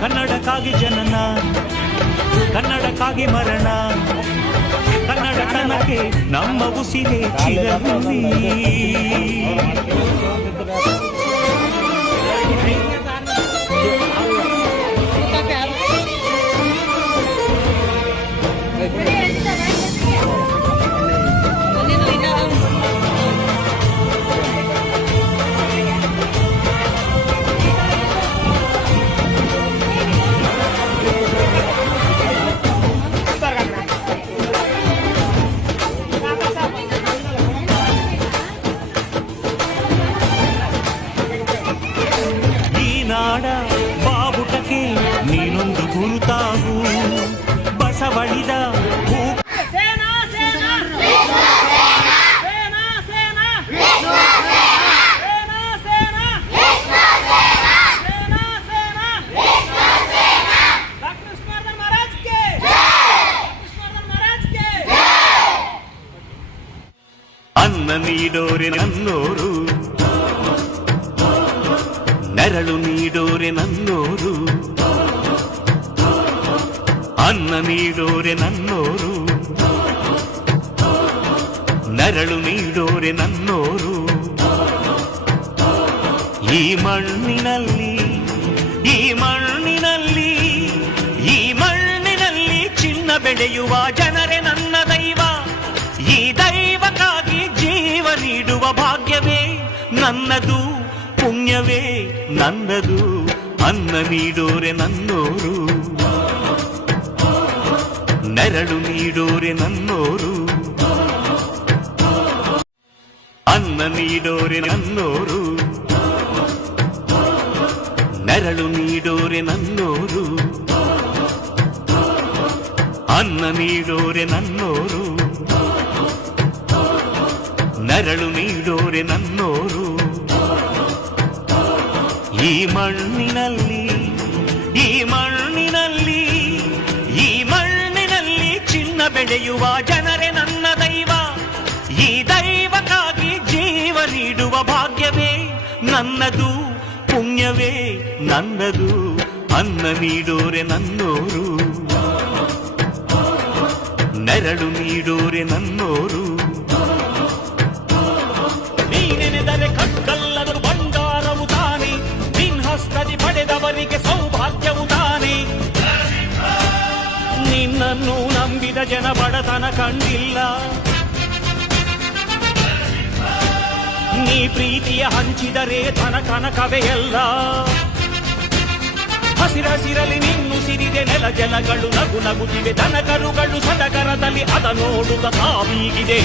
ಕನ್ನಡಕ್ಕಾಗಿ ಜನನ, ಕನ್ನಡಕ್ಕಾಗಿ ಮರಣ, ಕನ್ನಡತನಕ್ಕೆ ನಮ್ಮ ಉಸಿರೇ ಚಿರಋಣಿ. ಬಾವುಟಕ್ಕೆ ನೀನೊಂದು ಗುರುತಾಗು, ಬಸವಳಿದ ಅನ್ನ ನೀಡೋರೆ ನನ್ನೋರು, ನೆರಳು ನೀಡೋರೆ ನನ್ನೋರು, ಅನ್ನ ನೀಡೋರೆ ನನ್ನೋರು, ನೆರಳು ನೀಡೋರೆ ನನ್ನೋರು. ಈ ಮಣ್ಣಿನಲ್ಲಿ, ಈ ಮಣ್ಣಿನಲ್ಲಿ, ಈ ಮಣ್ಣಿನಲ್ಲಿ ಚಿನ್ನ ಬೆಳೆಯುವ ಜನರೇ ನನ್ನ ದೈವ. ಈ ದೈವಕ್ಕಾಗಿ ಜೀವ ನೀಡುವ ಭಾಗ್ಯವೇ ನನ್ನದು, ಪುಣ್ಯವೇ ನನ್ನದು. ಅನ್ನ ನೀಡೋರೆ ನನ್ನೋರು, ನೆರಳು ನೀಡೋರೆ ನನ್ನೋರು, ಅನ್ನ ನೀಡೋರೆ ನನ್ನೋರು, ನೆರಳು ನೀಡೋರೆ ನನ್ನೋರು, ಅನ್ನ ನೀಡೋರೆ ನನ್ನೋರು, ನೆರಳು ನೀಡೋರೆ ನನ್ನೋರು. ಈ ಮಣ್ಣಿನಲ್ಲಿ, ಈ ಮಣ್ಣಿನಲ್ಲಿ, ಈ ಮಣ್ಣಿನಲ್ಲಿ ಚಿನ್ನ ಬೆಳೆಯುವ ಜನರೇ ನನ್ನ ದೈವ. ಈ ದೈವಕ್ಕಾಗಿ ಜೀವ ನೀಡುವ ಭಾಗ್ಯವೇ ನನ್ನದು, ಪುಣ್ಯವೇ ನನ್ನದು. ಅನ್ನ ನೀಡೋರೆ ನನ್ನೋರು, ನೆರಳು ನೀಡೋರೆ ನನ್ನೋರು. ನೀನೆನೆದರೆ ಕಕ್ಕಲ್ಲದು ಬಂಗಾರವು ತಾನೆ, ನಿನ್ಹಸ್ತದಿ ಪಡೆದವರಿಗೆ ಸೌಭಾಗ್ಯವು ತಾನೆ. ನಿನ್ನನ್ನು ನಂಬಿದ ಜನ ಬಡತನ ಕಂಡಿಲ್ಲ, ನೀ ಪ್ರೀತಿಯ ಹಂಚಿದರೆ ಧನ ಕನಕವೇ ಎಲ್ಲ. ಹಸಿರಸಿರಲಿ ನಿನ್ನುಸಿರಿದೆ ನೆಲ ಜಲಗಳು ನಗು ನಗುತ್ತಿವೆ, ದನಕರುಗಳು ಸಡಗರದಲ್ಲಿ ಅದ ನೋಡುತ್ತ ತಾವೀಗಿದೆ.